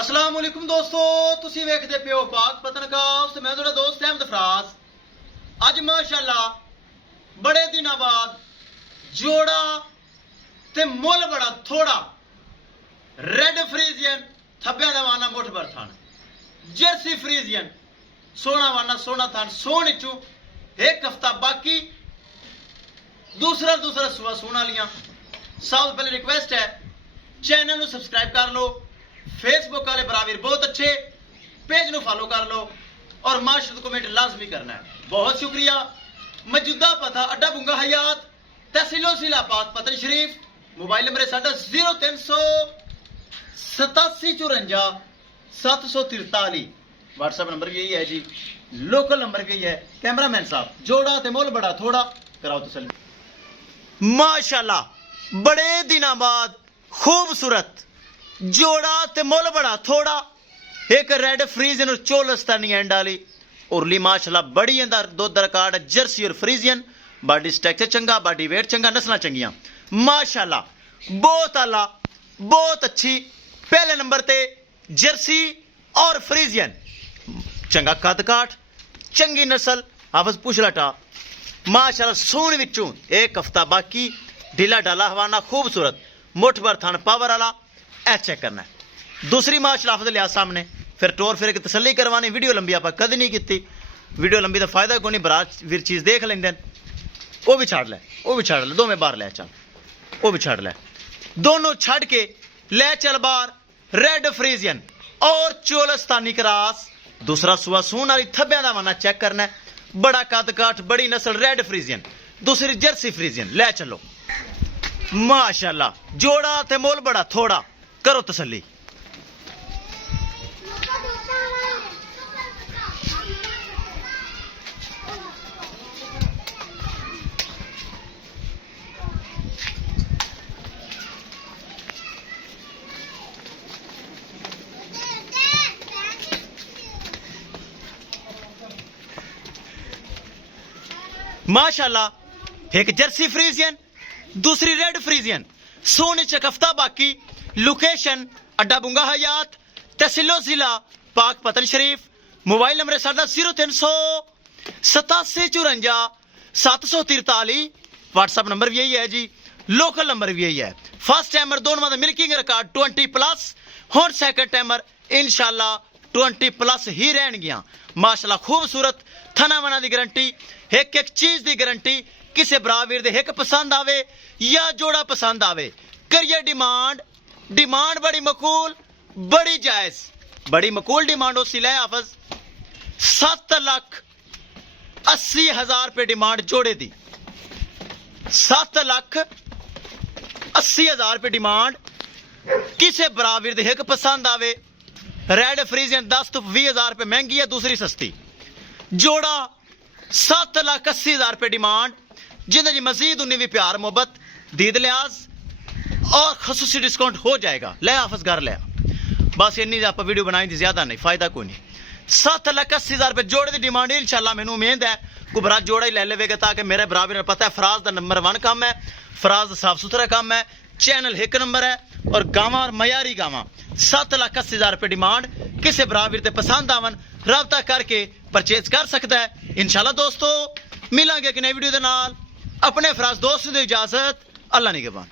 अस्सलाम वालेकुम दोस्तों, तुसी वेखदे पियो पाक पतनकास ते मैं तुहाडा दोस्त अहमद फराज। अज माशाअल्लाह बड़े दिनों बाद जोड़ा ते मुल बड़ा थोड़ा रेड फ्रीजियन थब्बियां दा वाना मुठ भर थन, जर्सी फ्रीजियन सोना वाना सोना थन सोन चू एक हफ्ता बाकी दूसरा सुबह सोना लिया। सब तो पहले रिक्वेस्ट है चैनल को सब्सक्राइब कर लो, फेसबुक वाले बराबर बहुत अच्छे पेज को फॉलो कर लो और माशरूद कमेंट लाजमी करना है। बहुत शुक्रिया। मौजूदा पता अड्डा बुंगा हयात तहसीलो सिलापात पतन शरीफ, मोबाइल नंबर है साडा 0387 व्हाट्सएप नंबर भी यही है जी, लोकल नंबर भी यही है। कैमरामैन साहब जोड़ा ते मुल बड़ा थोड़ा कराओ तसल्ली। माशाल्लाह बड़े दिनों बाद खूबसूरत जोड़ा ते मुल बड़ा थोड़ा एक रेड फ्रीजियन और चोलस्तानी एंड वाली उरली माशाल्लाह बड़ी अंदर दो रिकॉर्ड है, जर्सी और फ्रीजियन। बॉडी स्ट्रक्चर चंगा, बॉडी वेट चंगा, नस्ल चंगियां माशाल्लाह बहुत आला बहुत अच्छी। पहले नंबर ते जर्सी और फ्रीजियन चंगा कद काठ चंगी नस्ल हाफज पुछला टा माशाल्लाह सोन विचों एक हफ्ता बाकी ढीला ढाला हवाना खूबसूरत मुठ भर थन पावर वाला ऐ चेक करना है। दूसरी माशाल्लाह हाफज लिया सामने फिर टोर फिर एक तसल्ली करवानी। वीडियो लंबी आप कद नहीं की, वीडियो लंबी का फायदा कोई नहीं, बरात वीर चीज देख लेंगे। वो भी छाड़ ले, वो भी छाड़ ले, दो में बाहर ले चल, वो भी छाड़ ले, दोनों छड़ के ले चल बाहर। रेड फ्रीजियन और चोलस्तानी क्रॉस दूसरा सुबह सून वाली थब्बियां दा वाना चेक करना है। बड़ा कद काठ बड़ी नस्ल रेड फ्रीजियन, दूसरी जर्सी फ्रीजियन ले चलो। माशाल्लाह जोड़ा ते मोल बड़ा थोड़ा करो तसल्ली। माशाल्लाह एक जर्सी फ्रीजियन दूसरी रेड फ्रीजियन सोने चक हफ्ता बाकी। लोकेशन अड्डा बुंगा हयात तहसीलो जिला पाक पतन शरीफ, मोबाइल नंबर है साडा 0387 व्हाट्सएप नंबर भी यही है जी, लोकल नंबर भी यही है। फर्स्ट टाइमर दोनों मिल्किंग रिकॉर्ड 20+ और सेकंड टाइमर इंशाल्लाह 20+ ही रहन गया। माशाल्लाह खूबसूरत थना वना की गारंटी, एक एक चीज की गारंटी। किसी बरावीर दे एक पसंद आवे या जोड़ा पसंद आवे करिए डिमांड। डिमांड बड़ी मकूल बड़ी जायज, बड़ी मकूल डिमांड उसी ले हाफज 7,80,000 रुपये डिमांड जोड़े दी। 7,80,000 रुपये डिमांड। किसी बरावीर दे एक पसंद आवे। रेड फ्रीजियन 10 तो 20,000 रुपये महंगी है, दूसरी सस्ती। जोड़ा 7,80,000 रुपये डिमांड, जिंदे जी मजीद उन्नी भी प्यार मोहब्बत दीद लिहाज और खसूसी डिस्काउंट हो जाएगा। ले हाफज घर ले बस इन्नी आप वीडियो बनाई थी, ज्यादा नहीं, फायदा कोई नहीं। 7,80,000 रुपये जोड़े की डिमांड इंशाल्लाह मैनू उम्मीद है कुबरा जोड़ा ही ले लेगा, ताकि मेरे बराबर ने पता है फराज का नंबर 1 काम है, फराज साफ सुथरा काम है, चैनल 1 नंबर है और गावां और मयारी गावां। 7,80,000 रुपये डिमांड। किसी बराबर ते पसंद आवन रब्ता करके परचेज कर सकता है। इंशाल्लाह दोस्तों मिलांगे एक नई वीडियो के नाल। अपने फराज दोस्त की इजाजत, अल्लाह निगहबान।